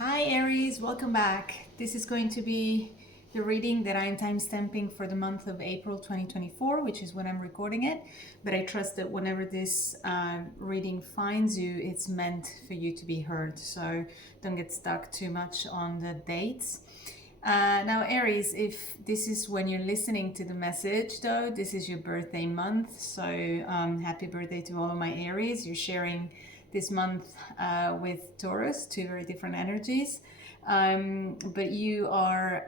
Hi Aries, welcome back. This is going to be the reading that I'm timestamping for the month of April 2024, which is when I'm recording it. But I trust that whenever this reading finds you, it's meant for you to be heard. So don't get stuck too much on the dates. Now, Aries, if this is when you're listening to the message, though, this is your birthday month. So, happy birthday to all of my Aries. You're sharing this month with Taurus, two very different energies. But you are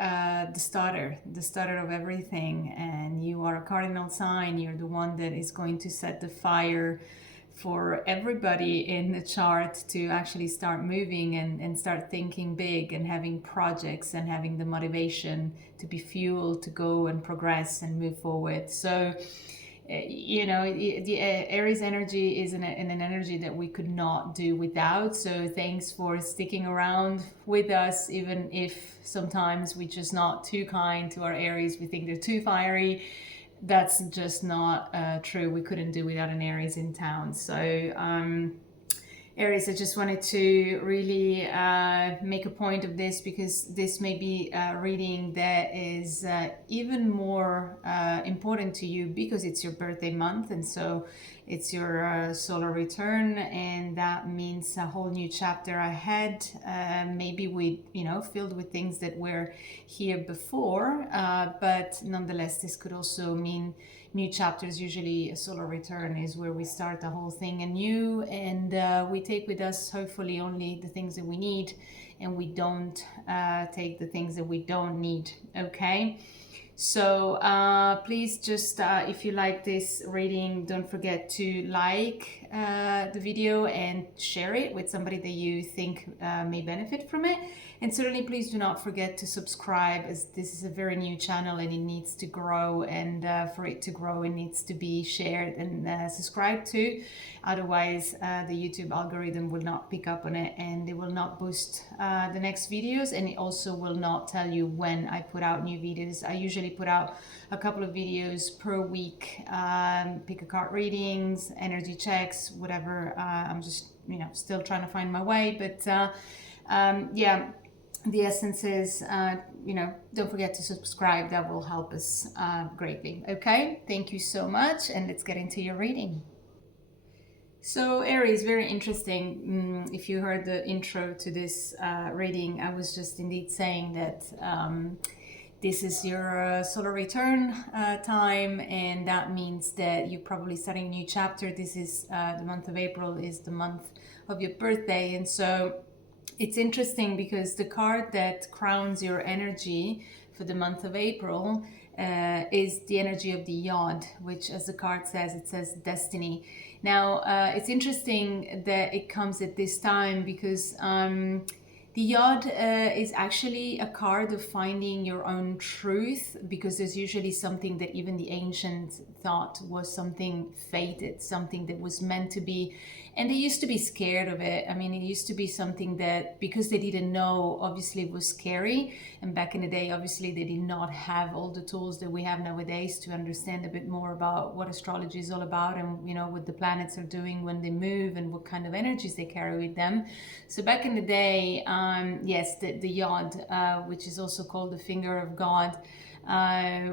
the starter of everything, and you are a cardinal sign. You're the one that is going to set the fire for everybody in the chart to actually start moving and start thinking big and having projects and having the motivation to be fueled to go and progress and move forward. So the Aries energy is an energy that we could not do without. So thanks for sticking around with us, even if sometimes we're just not too kind to our Aries. We think they're too fiery. That's just not true. We couldn't do without an Aries in town. So Aries, I just wanted to really make a point of this because this may be a reading that is even more important to you because it's your birthday month, and so it's your solar return, and that means a whole new chapter ahead. Maybe filled with things that were here before, but nonetheless, this could also mean new chapters. Usually a solar return is where we start the whole thing anew, and we take with us hopefully only the things that we need, and we don't take the things that we don't need. Okay, so please just if you like this reading, don't forget to like the video and share it with somebody that you think may benefit from it. And certainly please do not forget to subscribe, as this is a very new channel and it needs to grow, and for it to grow it needs to be shared and subscribed to. Otherwise the YouTube algorithm will not pick up on it, and it will not boost the next videos, and it also will not tell you when I put out new videos. I usually put out a couple of videos per week, pick a card readings, energy checks, whatever. I'm just still trying to find my way, but yeah, the essence is, don't forget to subscribe. That will help us greatly. Okay, thank you so much, and let's get into your reading. So Aries, very interesting. If you heard the intro to this reading, I was just indeed saying that this is your solar return time, and that means that you're probably starting a new chapter. This is the month of April is the month of your birthday, and so it's interesting because the card that crowns your energy for the month of April is the energy of the yod, which, as the card says, it says destiny. Now, it's interesting that it comes at this time because the yod is actually a card of finding your own truth, because there's usually something that even the ancients thought was something fated, something that was meant to be, and they used to be scared of it. I mean, it used to be something that, because they didn't know, obviously it was scary. And back in the day, obviously they did not have all the tools that we have nowadays to understand a bit more about what astrology is all about, and what the planets are doing when they move and what kind of energies they carry with them. So back in the day, yes, the yod, which is also called the finger of God,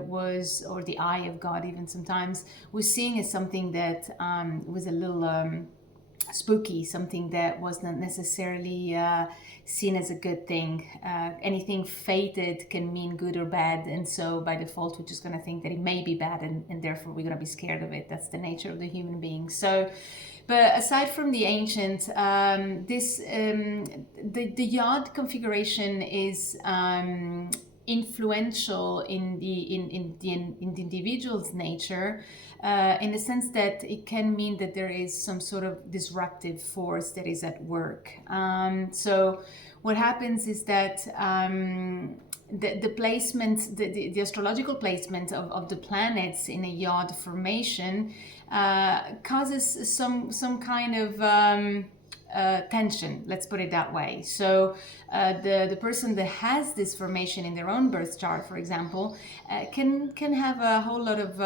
was, or the eye of God even sometimes, was seen as something that was a little spooky, something that wasn't necessarily seen as a good thing. Anything fated can mean good or bad, and so by default we're just going to think that it may be bad, and therefore we're going to be scared of it. That's the nature of the human being. So, but aside from the ancient, the yod configuration is influential in the individual's nature, in the sense that it can mean that there is some sort of disruptive force that is at work. So what happens is that the placement, the astrological placement of the planets in a yod formation causes some kind of tension, let's put it that way. So the person that has this formation in their own birth chart, for example, can have a whole lot of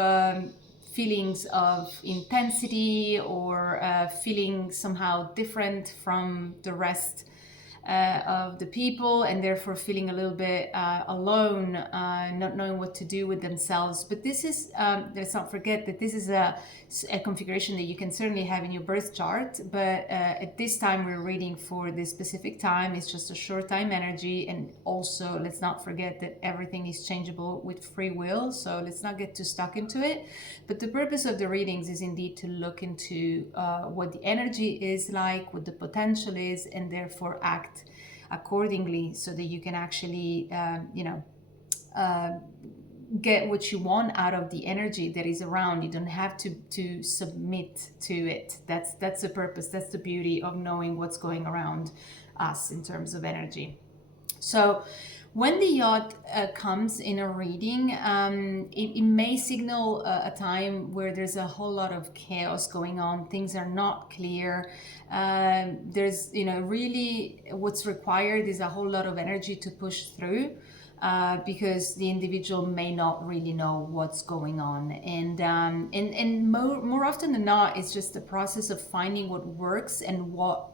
feelings of intensity, or feeling somehow different from the rest of the people, and therefore feeling a little bit alone, not knowing what to do with themselves. But this is, let's not forget that this is a configuration that you can certainly have in your birth chart, but at this time we're reading for this specific time. It's just a short time energy, and also let's not forget that everything is changeable with free will, so let's not get too stuck into it. But the purpose of the readings is indeed to look into what the energy is like, what the potential is, and therefore act accordingly, so that you can actually get what you want out of the energy that is around. You don't have to submit to it. That's the purpose. That's the beauty of knowing what's going around us in terms of energy. So when the yacht comes in a reading, it may signal a time where there's a whole lot of chaos going on. Things are not clear. There's, really what's required is a whole lot of energy to push through. Because the individual may not really know what's going on, and more often than not, it's just the process of finding what works and what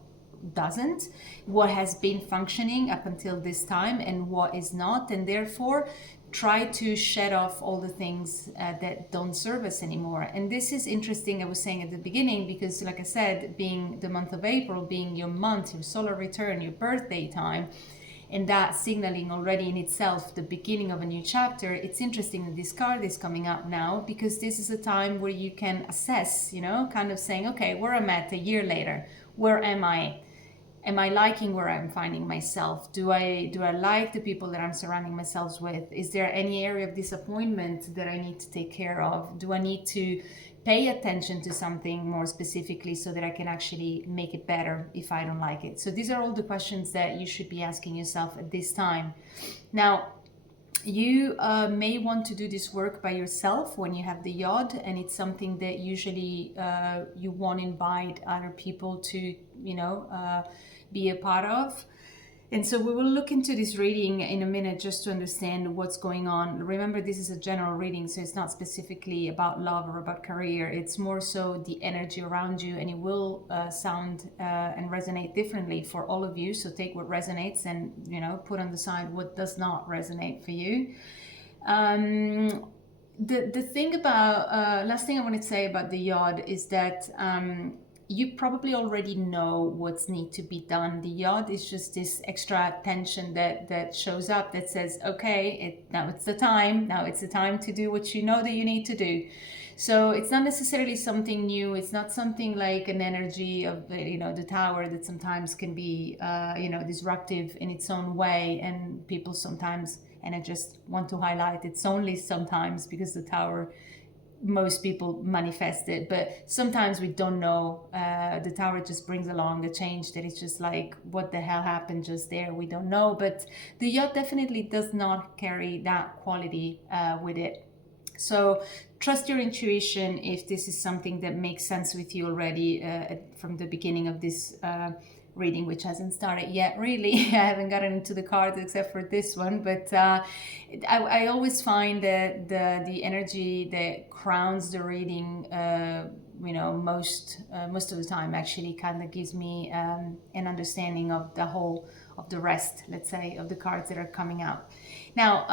doesn't, what has been functioning up until this time and what is not, and therefore try to shed off all the things that don't serve us anymore. And this is interesting, I was saying at the beginning, because like I said, being the month of April, being your month, your solar return, your birthday time, and that signaling already in itself the beginning of a new chapter, it's interesting that this card is coming up now, because this is a time where you can assess, kind of saying, okay, where I'm at a year later, where am I? Am I liking where I'm finding myself? Do I like the people that I'm surrounding myself with? Is there any area of disappointment that I need to take care of? Do I need to pay attention to something more specifically so that I can actually make it better if I don't like it? So these are all the questions that you should be asking yourself at this time. Now, you may want to do this work by yourself when you have the yod, and it's something that usually you won't invite other people to, be a part of. And so we will look into this reading in a minute just to understand what's going on. Remember, this is a general reading, so it's not specifically about love or about career. It's more so the energy around you, and it will sound and resonate differently for all of you. So take what resonates and, put on the side what does not resonate for you. The thing about, last thing I want to say about the yod is that you probably already know what's need to be done. The yod is just this extra tension that shows up that says, okay, now it's the time. Now it's the time to do what you know that you need to do. So it's not necessarily something new. It's not something like an energy of, the tower that sometimes can be, disruptive in its own way. And people sometimes, and I just want to highlight, it's only sometimes, because the tower, most people manifest it, but sometimes we don't know. The tower just brings along the change that is just like, what the hell happened just there? We don't know. But the yacht definitely does not carry that quality with it. So trust your intuition if this is something that makes sense with you already from the beginning of this reading, which hasn't started yet, really. I haven't gotten into the cards except for this one, but I always find that the energy that crowns the reading, most of the time actually kind of gives me an understanding of the whole, of the rest, let's say, of the cards that are coming out. Now,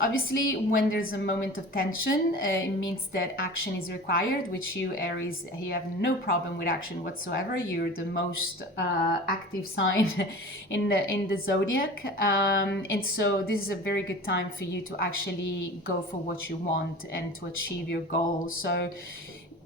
obviously, when there's a moment of tension, it means that action is required, which you, Aries, you have no problem with action whatsoever. You're the most active sign in the zodiac. And so this is a very good time for you to actually go for what you want and to achieve your goal. So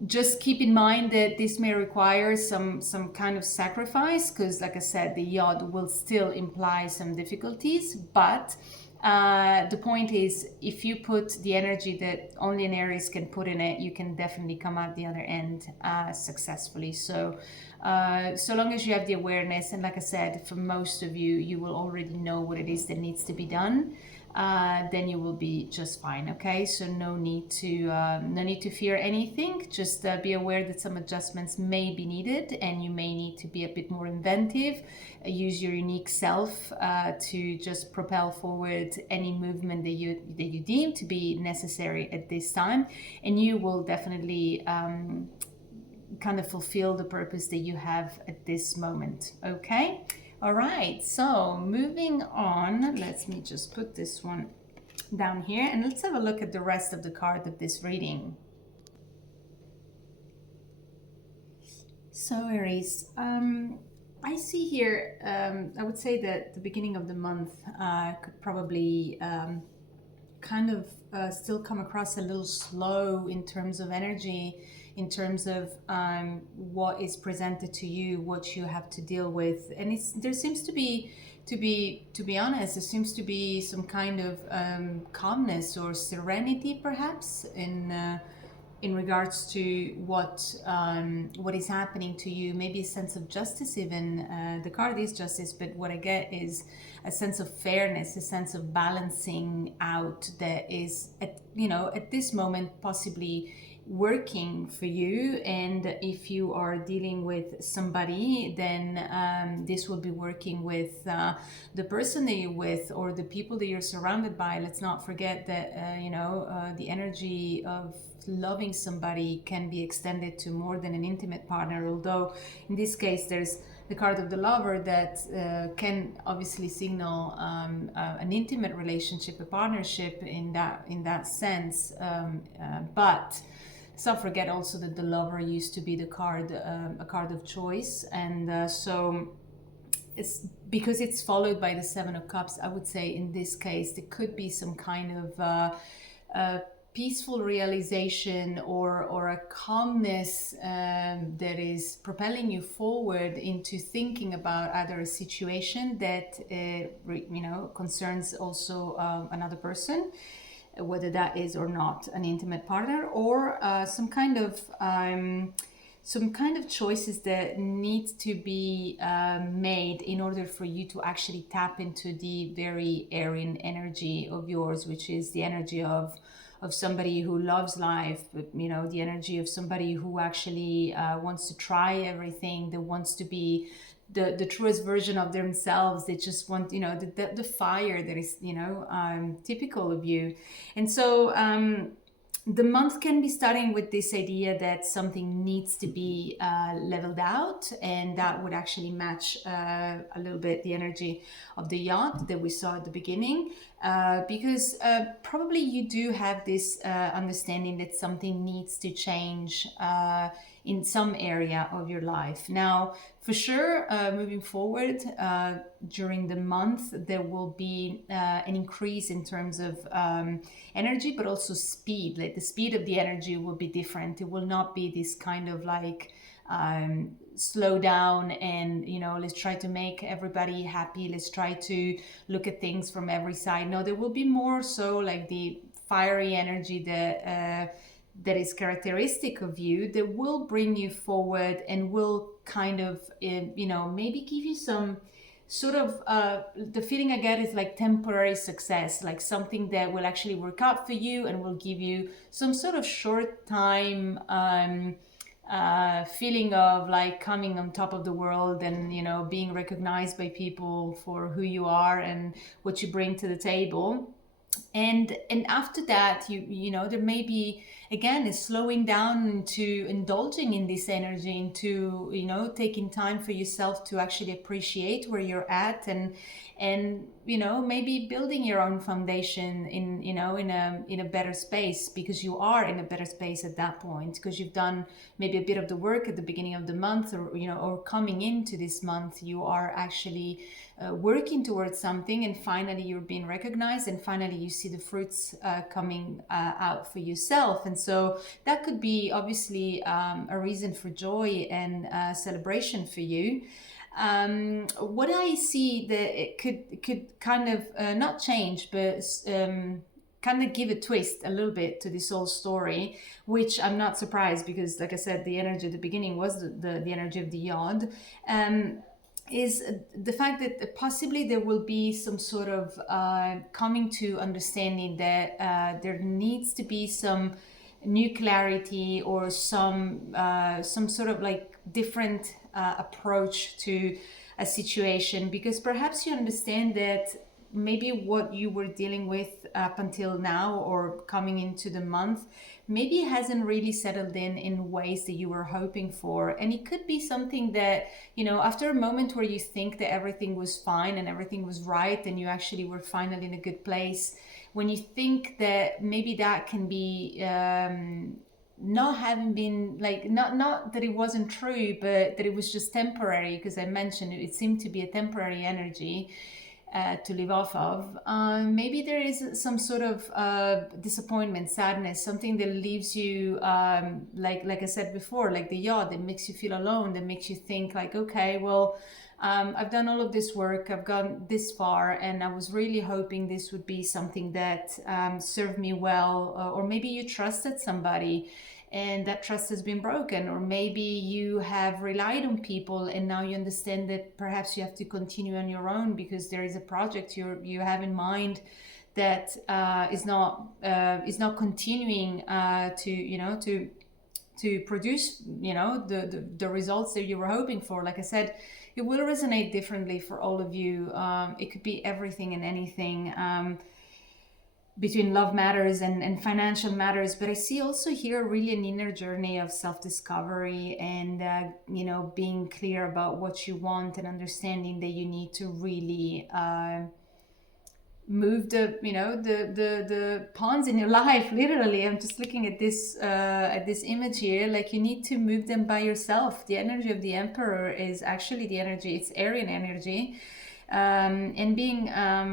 just keep in mind that this may require some kind of sacrifice, because like I said, the yod will still imply some difficulties, but the point is, if you put the energy that only an Aries can put in it, you can definitely come out the other end successfully. So so long as you have the awareness, and like I said, for most of you, you will already know what it is that needs to be done, then you will be just fine. Okay, so no need to fear anything. Just be aware that some adjustments may be needed, and you may need to be a bit more inventive. Use your unique self to just propel forward any movement that you deem to be necessary at this time, and you will definitely kind of fulfill the purpose that you have at this moment. Okay, All right, so moving on, let me just put this one down here and let's have a look at the rest of the card of this reading. So Aries, I see here, I would say that the beginning of the month could probably kind of still come across a little slow in terms of energy, in terms of what is presented to you, what you have to deal with, and there seems to be honest, there seems to be some kind of calmness or serenity, perhaps, in regards to what is happening to you. Maybe a sense of justice, even. The card is justice, but what I get is a sense of fairness, a sense of balancing out that is at this moment possibly working for you. And if you are dealing with somebody, then this will be working with the person that you're with or the people that you're surrounded by. Let's not forget that the energy of loving somebody can be extended to more than an intimate partner, although in this case there's the card of the lover that can obviously signal an intimate relationship, a partnership in that sense, but let's not forget also that the lover used to be a card of choice, and so it's because it's followed by the Seven of Cups. I would say in this case there could be some kind of peaceful realization or a calmness that is propelling you forward into thinking about either a situation that concerns also another person, whether that is or not an intimate partner, or some kind of choices that need to be made in order for you to actually tap into the very Aryan energy of yours, which is the energy of somebody who loves life, but the energy of somebody who actually wants to try everything, that wants to be the truest version of themselves. They just want the fire that is typical of you. And so the month can be starting with this idea that something needs to be leveled out, and that would actually match a little bit the energy of the yacht that we saw at the beginning, because probably you do have this understanding that something needs to change in some area of your life. Now, for sure, moving forward during the month, there will be an increase in terms of energy, but also speed. Like the speed of the energy will be different. It will not be this kind of like slow down and let's try to make everybody happy, let's try to look at things from every side. No, there will be more so like the fiery energy that is characteristic of you, that will bring you forward and will kind of maybe give you some sort of the feeling I get is like temporary success, like something that will actually work out for you and will give you some sort of short time feeling of like coming on top of the world and being recognized by people for who you are and what you bring to the table. And after that, there may be again a slowing down into indulging in this energy, into taking time for yourself to actually appreciate where you're at, and maybe building your own foundation in a better space, because you are in a better space at that point, because you've done maybe a bit of the work at the beginning of the month, or coming into this month you are actually working towards something, and finally you're being recognized, and finally you see the fruits coming out for yourself. And so that could be obviously a reason for joy and celebration for you. What I see that it could kind of not change, but kind of give a twist a little bit to this whole story, which I'm not surprised, because like I said, the energy at the beginning was the energy of the yod, is the fact that possibly there will be some sort of coming to understanding that there needs to be some new clarity, or some sort of like different approach to a situation, because perhaps you understand that maybe what you were dealing with up until now or coming into the month maybe hasn't really settled in ways that you were hoping for. And it could be something that, after a moment where you think that everything was fine and everything was right and you actually were finally in a good place, when you think that maybe that can be not having been like, not that it wasn't true, but that it was just temporary, because I mentioned it seemed to be a temporary energy to live off of. Maybe there is some sort of disappointment, sadness, something that leaves you, like I said before, like the yacht, that makes you feel alone, that makes you think like, okay, well, I've done all of this work, I've gone this far, and I was really hoping this would be something that served me well. Or maybe you trusted somebody and that trust has been broken, or maybe you have relied on people and now you understand that perhaps you have to continue on your own because there is a project you have in mind that is not continuing to produce the results that you were hoping for. Like I said, it will resonate differently for all of you. It could be everything and anything. Between love matters and financial matters, but I see also here really an inner journey of self-discovery and being clear about what you want and understanding that you need to really move the pawns in your life. Literally, I'm just looking at this image here, like you need to move them by yourself. The energy of the emperor is actually the energy, it's Aryan energy. And being a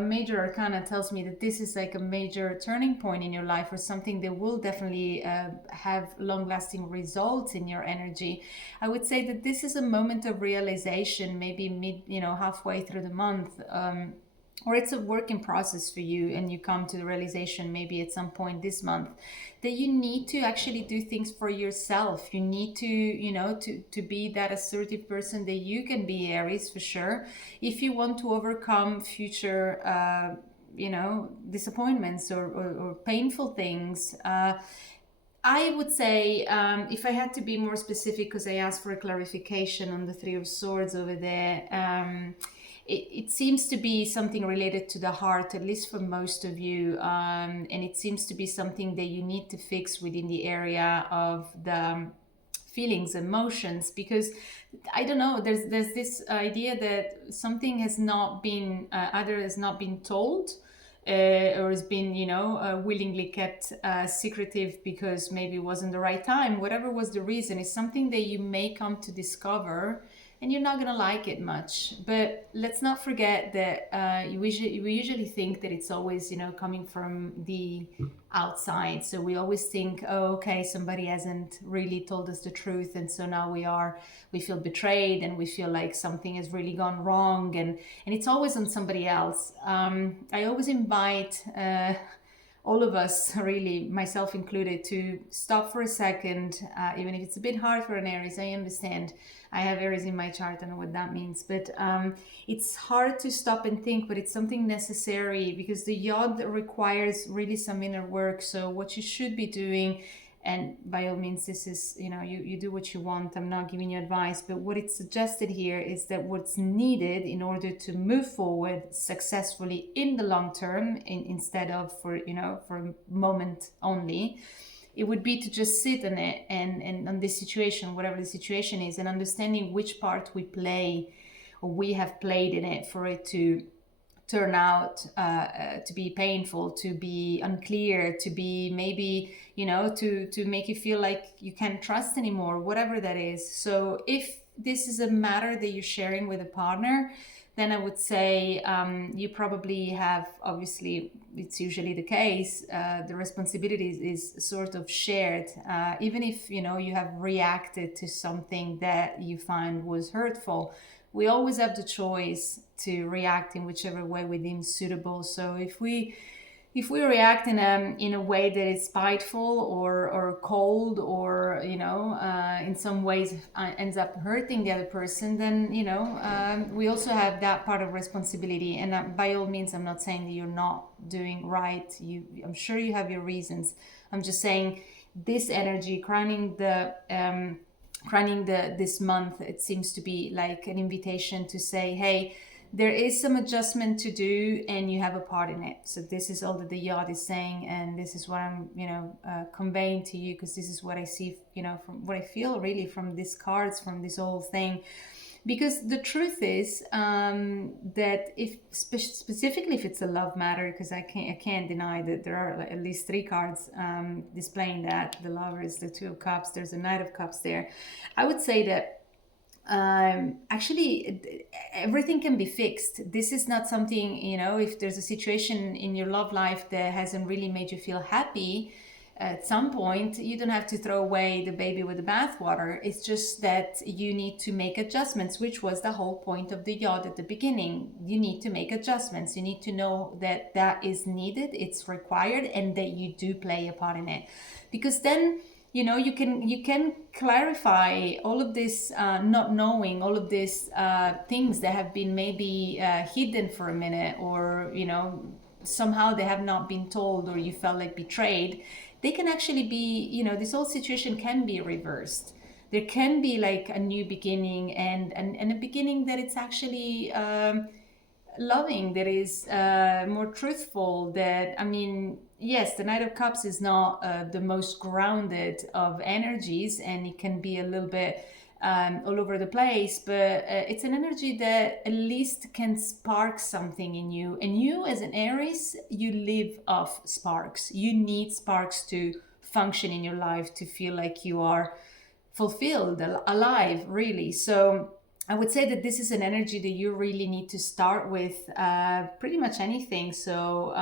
major arcana tells me that this is like a major turning point in your life, or something that will definitely have long-lasting results in your energy. I would say that this is a moment of realization, maybe halfway through the month, or it's a work in process for you, and you come to the realization maybe at some point this month that you need to actually do things for yourself. You need to be that assertive person that you can be, Aries, for sure, if you want to overcome future disappointments or painful things. I would say, if I had to be more specific, because I asked for a clarification on the Three of Swords over there, it seems to be something related to the heart, at least for most of you, and it seems to be something that you need to fix within the area of the feelings, emotions, because I don't know, there's this idea that something has not been either has not been told, or has been willingly kept secretive because maybe it wasn't the right time. Whatever was the reason, is something that you may come to discover, and you're not gonna like it much. But let's not forget that we usually think that it's always coming from the outside. So we always think, oh, okay, somebody hasn't really told us the truth, and so now we feel betrayed, and we feel like something has really gone wrong, and it's always on somebody else. I always invite all of us, really, myself included, to stop for a second, even if it's a bit hard for an Aries. I understand. I have Aries in my chart, I know what that means, but it's hard to stop and think, but it's something necessary, because the yod requires really some inner work. So what you should be doing, and by all means, this is, you do what you want, I'm not giving you advice, but what it's suggested here is that what's needed in order to move forward successfully in the long term, instead of for a moment only, it would be to just sit in it and on this situation, whatever the situation is, and understanding which part we play or we have played in it for it to turn out to be painful, to be unclear, to be maybe to make you feel like you can't trust anymore, whatever that is. So if this is a matter that you're sharing with a partner, then I would say you probably have, obviously it's usually the case, the responsibility is sort of shared, even if you have reacted to something that you find was hurtful. We always have the choice to react in whichever way we deem suitable. So if we react in a way that is spiteful or cold, or in some ways ends up hurting the other person, then we also have that part of responsibility. And by all means, I'm not saying that you're not doing right. I'm sure you have your reasons. I'm just saying this energy crowning this month, it seems to be like an invitation to say, hey, there is some adjustment to do, and you have a part in it. So this is all that the yacht is saying, and this is what I'm, conveying to you, because this is what I see, from what I feel really from these cards, from this whole thing. Because the truth is, that if specifically if it's a love matter, because I can't deny that there are at least three cards displaying that: the Lovers, the Two of Cups, there's a Knight of Cups there. I would say that actually everything can be fixed. This is not something, if there's a situation in your love life that hasn't really made you feel happy at some point, you don't have to throw away the baby with the bathwater. It's just that you need to make adjustments, which was the whole point of the yacht at the beginning. You need to make adjustments. You need to know that that is needed, it's required, and that you do play a part in it. Because then, you can clarify all of this not knowing, all of these things that have been maybe hidden for a minute, or somehow they have not been told, or you felt like betrayed. They can actually be, this whole situation can be reversed. There can be like a new beginning, and a beginning that it's actually loving, that is more truthful. That, I mean, yes, the Knight of Cups is not the most grounded of energies, and it can be a little bit all over the place, but it's an energy that at least can spark something in you. And you, as an Aries, you live off sparks. You need sparks to function in your life, to feel like you are fulfilled, alive, really. So I would say that this is an energy that you really need to start with pretty much anything. So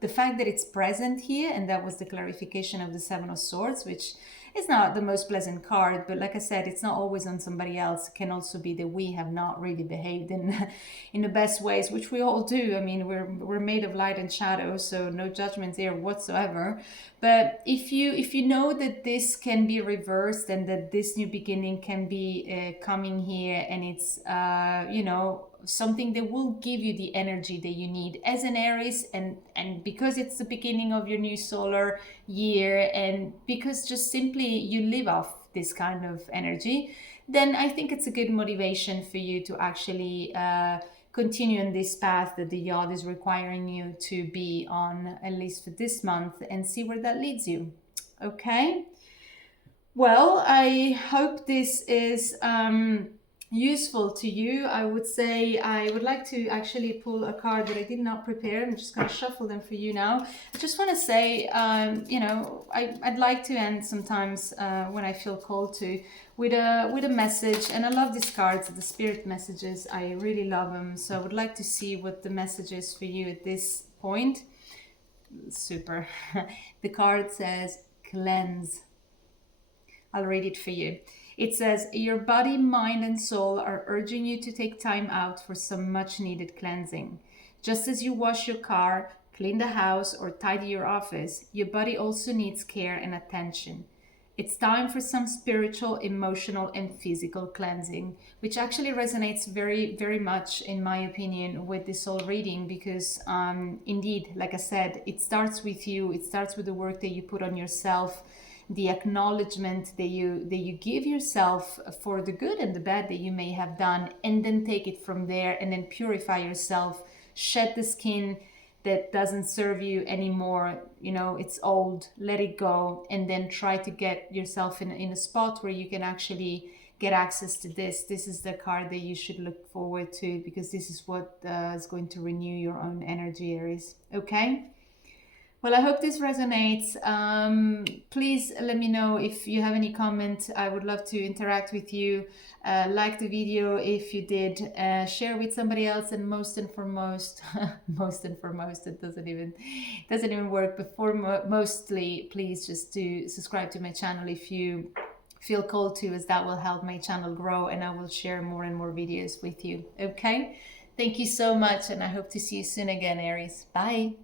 the fact that it's present here, and that was the clarification of the Seven of Swords, which is not the most pleasant card, but like I said, it's not always on somebody else. It can also be that we have not really behaved in in the best ways, which we all do. I mean, we're made of light and shadow, so no judgment there whatsoever. But if you know that this can be reversed, and that this new beginning can be coming here, and it's something that will give you the energy that you need as an Aries, and because it's the beginning of your new solar year, and because just simply you live off this kind of energy, then I think it's a good motivation for you to actually continue on this path that the yacht is requiring you to be on, at least for this month, and see where that leads you. Okay. Well, I hope this is useful to you. I would say I would like to actually pull a card that I did not prepare. I'm just going to shuffle them for you now. I just want to say, I'd like to end sometimes when I feel called to, with a message. And I love these cards, the spirit messages. I really love them. So I would like to see what the message is for you at this point. Super. The card says cleanse. I'll read it for you. It says, your body, mind, and soul are urging you to take time out for some much needed cleansing. Just as you wash your car, clean the house, or tidy your office, your body also needs care and attention. It's time for some spiritual, emotional, and physical cleansing, which actually resonates very, very much, in my opinion, with this whole reading, because indeed, like I said, it starts with you. It starts with the work that you put on yourself, the acknowledgement that you give yourself for the good and the bad that you may have done, and then take it from there, and then purify yourself, shed the skin that doesn't serve you anymore, it's old, let it go, and then try to get yourself in a spot where you can actually get access to this. This is the card that you should look forward to, because this is what is going to renew your own energy, Aries. Okay. Well, I hope this resonates. Please let me know if you have any comment. I would love to interact with you. Like the video if you did. Share with somebody else, and most and foremost, most and foremost, it doesn't even work. But mostly, please just do subscribe to my channel if you feel called to, as that will help my channel grow, and I will share more and more videos with you. Okay? Thank you so much, and I hope to see you soon again, Aries. Bye.